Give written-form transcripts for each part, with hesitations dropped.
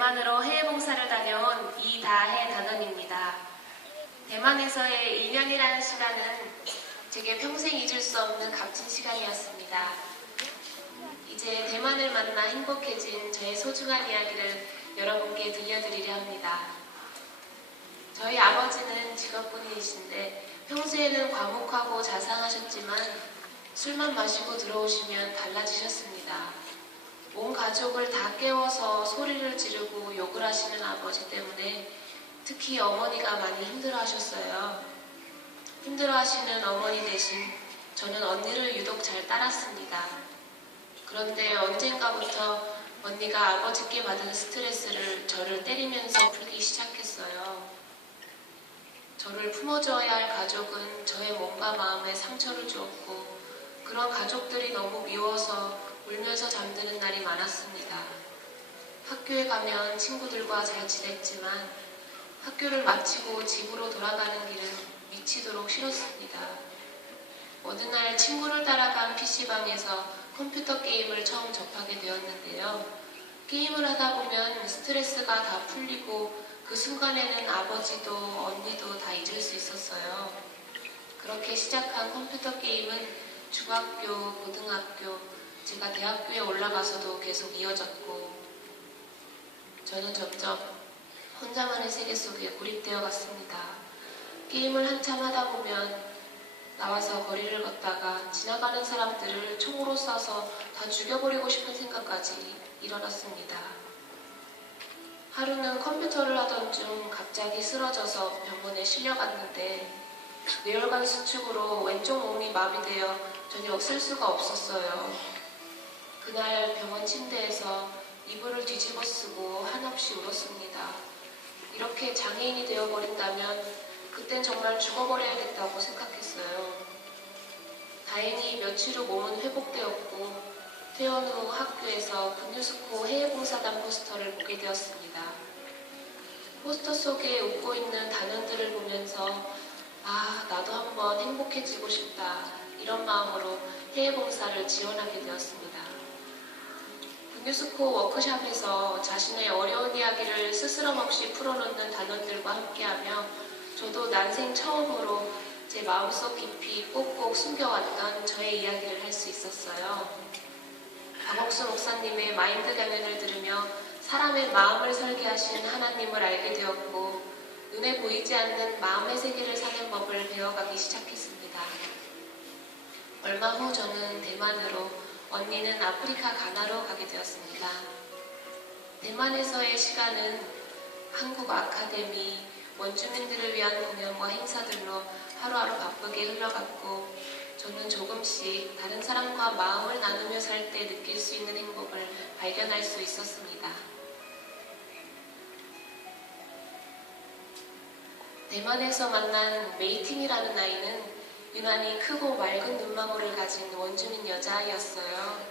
대만으로 해외 봉사를 다녀온 이다혜 단원입니다. 대만에서의 2년이라는 시간은 제게 평생 잊을 수 없는 값진 시간이었습니다. 이제 대만을 만나 행복해진 저의 소중한 이야기를 여러분께 들려드리려 합니다. 저희 아버지는 직업군인이신데 평소에는 과묵하고 자상하셨지만 술만 마시고 들어오시면 달라지셨습니다. 온 가족을 다 깨워서 소리를 지르고 욕을 하시는 아버지 때문에 특히 어머니가 많이 힘들어하셨어요. 힘들어하시는 어머니 대신 저는 언니를 유독 잘 따랐습니다. 그런데 언젠가부터 언니가 아버지께 받은 스트레스를 저를 때리면서 풀기 시작했어요. 저를 품어줘야 할 가족은 저의 몸과 마음에 상처를 주었고 그런 가족들이 너무 미워서 울면서 잠드는 날이 많았습니다. 학교에 가면 친구들과 잘 지냈지만 학교를 마치고 집으로 돌아가는 길은 미치도록 싫었습니다. 어느 날 친구를 따라간 PC방에서 컴퓨터 게임을 처음 접하게 되었는데요. 게임을 하다 보면 스트레스가 다 풀리고 그 순간에는 아버지도 언니도 다 잊을 수 있었어요. 그렇게 시작한 컴퓨터 게임은 중학교, 고등학교, 제가 대학교에 올라가서도 계속 이어졌고 저는 점점 혼자만의 세계 속에 고립되어 갔습니다. 게임을 한참 하다 보면 나와서 거리를 걷다가 지나가는 사람들을 총으로 쏴서 다 죽여버리고 싶은 생각까지 일어났습니다. 하루는 컴퓨터를 하던 중 갑자기 쓰러져서 병원에 실려갔는데 뇌혈관 수축으로 왼쪽 몸이 마비되어 전혀 쓸 수가 없었어요. 그날 병원 침대에서 이불을 뒤집어 쓰고 한없이 울었습니다. 이렇게 장애인이 되어버린다면 그땐 정말 죽어버려야겠다고 생각했어요. 다행히 며칠 후 몸은 회복되었고 퇴원 후 학교에서 분유스코 해외봉사단 포스터를 보게 되었습니다. 포스터 속에 웃고 있는 단원들을 보면서 나도 한번 행복해지고 싶다 이런 마음으로 해외봉사를 지원하게 되었습니다. 분유스코 워크숍에서 자신의 어려운 이야기를 스스럼 없이 풀어놓는 단원들과 함께하며 저도 난생 처음으로 제 마음속 깊이 꼭꼭 숨겨왔던 저의 이야기를 할 수 있었어요. 박옥수 목사님의 마인드 강연을 들으며 사람의 마음을 설계하신 하나님을 알게 되었고 눈에 보이지 않는 마음의 세계를 사는 법을 배워가기 시작했습니다. 얼마 후 저는 대만으로, 언니는 아프리카 가나로 가게 되었습니다. 대만에서의 시간은 한국 아카데미, 원주민들을 위한 공연과 행사들로 하루하루 바쁘게 흘러갔고 저는 조금씩 다른 사람과 마음을 나누며 살 때 느낄 수 있는 행복을 발견할 수 있었습니다. 대만에서 만난 메이팅이라는 아이는 유난히 크고 맑은 눈망울을 가진 원주민 여자아이였어요.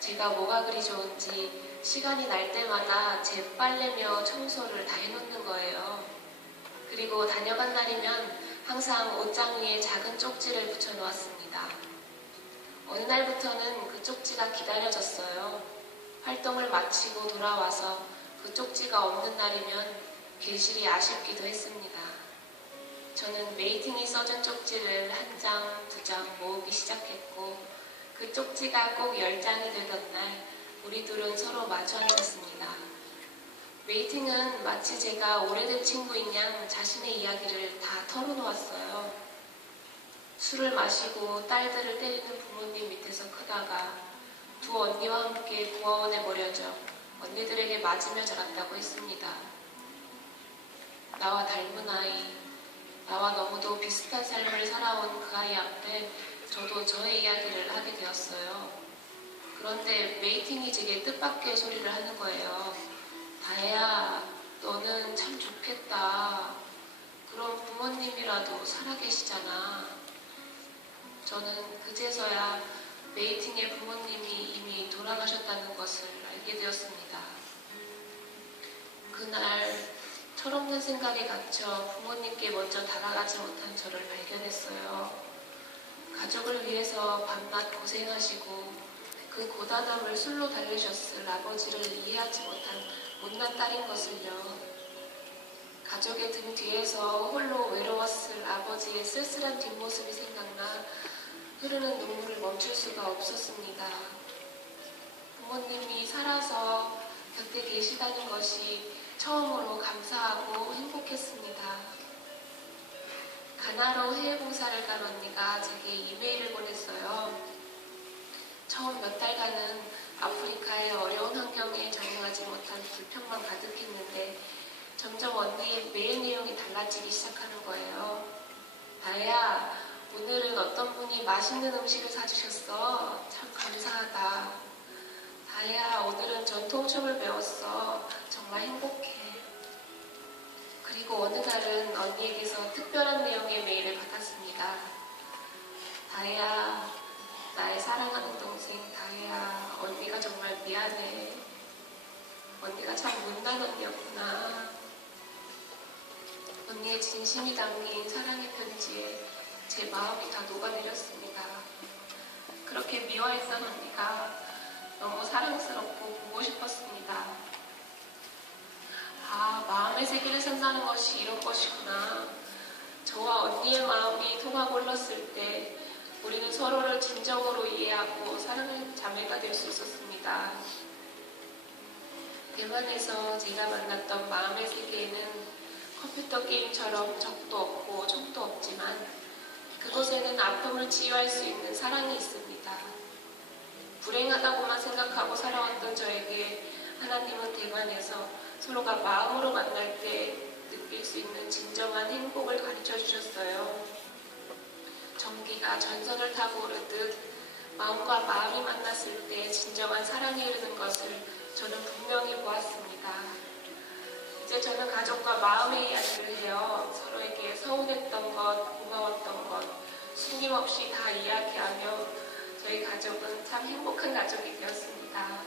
제가 뭐가 그리 좋은지 시간이 날 때마다 제 빨래며 청소를 다 해놓는 거예요. 그리고 다녀간 날이면 항상 옷장 위에 작은 쪽지를 붙여놓았습니다. 어느 날부터는 그 쪽지가 기다려졌어요. 활동을 마치고 돌아와서 그 쪽지가 없는 날이면 괜시리 아쉽기도 했습니다. 저는 메이팅이 써준 쪽지를 한 장, 두 장 모으기 시작했고 그 쪽지가 꼭 10장이 되던 날 우리 둘은 서로 마주 앉았습니다. 메이팅은 마치 제가 오래된 친구인 양 자신의 이야기를 다 털어놓았어요. 술을 마시고 딸들을 때리는 부모님 밑에서 크다가 두 언니와 함께 고아원에 버려져 언니들에게 맞으며 자랐다고 했습니다. 나와 닮은 아이, 나와 너무도 비슷한 삶을 살아온 그 아이 앞에 저도 저의 이야기를 하게 되었어요. 그런데 메이팅이 제게 뜻밖의 소리를 하는 거예요. 다혜야, 너는 참 좋겠다. 그럼 부모님이라도 살아계시잖아. 저는 그제서야 메이팅의 부모님이 이미 돌아가셨다는 것을 알게 되었습니다. 그날 철없는 생각에 갇혀 부모님께 먼저 다가가지 못한 저를 발견했어요. 가족을 위해서 밤낮 고생하시고 그 고단함을 술로 달래셨을 아버지를 이해하지 못한 못난 딸인 것을요. 가족의 등 뒤에서 홀로 외로웠을 아버지의 쓸쓸한 뒷모습이 생각나 흐르는 눈물을 멈출 수가 없었습니다. 부모님이 살아서 곁에 계시다는 것이 처음으로 감사하고 행복했습니다. 가나로 해외 봉사를 간 언니가 제게 이메일을 보냈어요. 처음 몇 달간은 아프리카의 어려운 환경에 적응하지 못한 불평만 가득했는데 점점 언니의 메일 내용이 달라지기 시작하는 거예요. 다혜야, 오늘은 어떤 분이 맛있는 음식을 사주셨어. 참 감사하다. 다혜야, 오늘은 전통춤을 배웠어. 정말 행복해. 그리고 어느 날은 언니에게서 특별한 내용의 메일을 받았습니다. 다혜야, 나의 사랑하는 동생 다혜야, 언니가 정말 미안해. 언니가 참 못난 언니였구나. 언니의 진심이 담긴 사랑의 편지에 제 마음이 다 녹아내렸습니다. 그렇게 미워했던 언니가 너무 사랑스럽고 보고 싶었습니다. 아, 마음의 세계를 산다는 것이 이런 것이구나. 저와 언니의 마음이 통하고 흘렀을 때 우리는 서로를 진정으로 이해하고 사랑하는 자매가 될 수 있었습니다. 대만에서 제가 만났던 마음의 세계에는 컴퓨터 게임처럼 적도 없고 총도 없지만 그곳에는 아픔을 치유할 수 있는 사랑이 있습니다. 불행하다고만 생각하고 살아왔던 저에게 하나님은 대만에서 서로가 마음으로 만날 때 느낄 수 있는 진정한 행복을 가르쳐 주셨어요. 전기가 전선을 타고 오르듯 마음과 마음이 만났을 때 진정한 사랑이 흐르는 것을 저는 분명히 보았습니다. 이제 저는 가족과 마음의 이야기를 해요. 서로에게 서운했던 것, 고마웠던 것, 숨김없이 다 이야기하며 저희 가족은 참 행복한 가족이 되었습니다.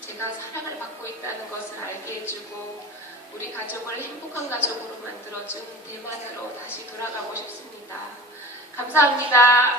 제가 사랑을 받고 있다는 것을 알게 해주고 우리 가족을 행복한 가족으로 만들어준 대만으로 다시 돌아가고 싶습니다. 감사합니다.